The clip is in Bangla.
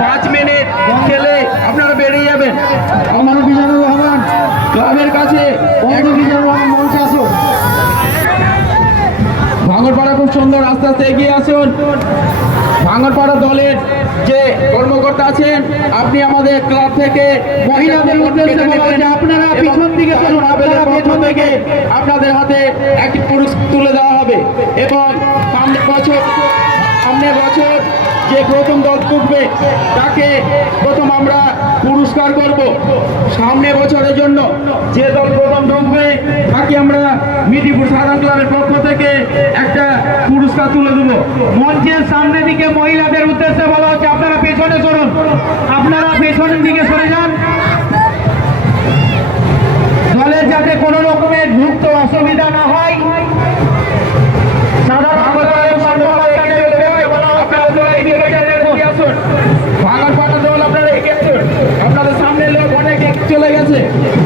পাঁচ মিনিট খেলে আপনারা বেরিয়ে যাবেন। আমার মিজানুর রহমান ক্লাবের কাছে বন্ধু মিজানুর রহমান মঞ্চে আসুন। ভাঙরপাড়া খুব সুন্দর আস্তে আস্তে এগিয়ে আসুন। ভাঙরপাড়া দলের যে কর্মকর্তা আছেন আপনি আমাদের ক্লাব থেকে মহিলাদের উদ্দেশ্যে আপনারা পিছন দিকে চলুন, আপনাদের আপনারা পিছন থেকে আপনাদের হাতে একটি পুরুষ তুলে দেওয়া হবে। এবং সামনের বছর সামনের বছর যে প্রথম দল উঠবে, তাকে প্রথম আমরা পুরস্কার করব। সামনে বছরের জন্য যে দল প্রথম ঢুকবে, তাকে আমরা মিটিপুর সাধারণ ক্লাবের পক্ষ থেকে একটা পুরস্কার তুলে দেবো। মঞ্চের সামনের দিকে মহিলাদের উদ্দেশ্যে বলা হচ্ছে, আপনারা পেছনে সরুন। আপনারা পেছনের দিকে সরে যান। দলের যাতে কোনো রকমের ঢুকতে অসুবিধা না হয় সাধারণ ভাঙার দল আপনারা এগিয়ে আসুন আপনাদের সামনে লোক অনেক এগিয়ে চলে গেছে।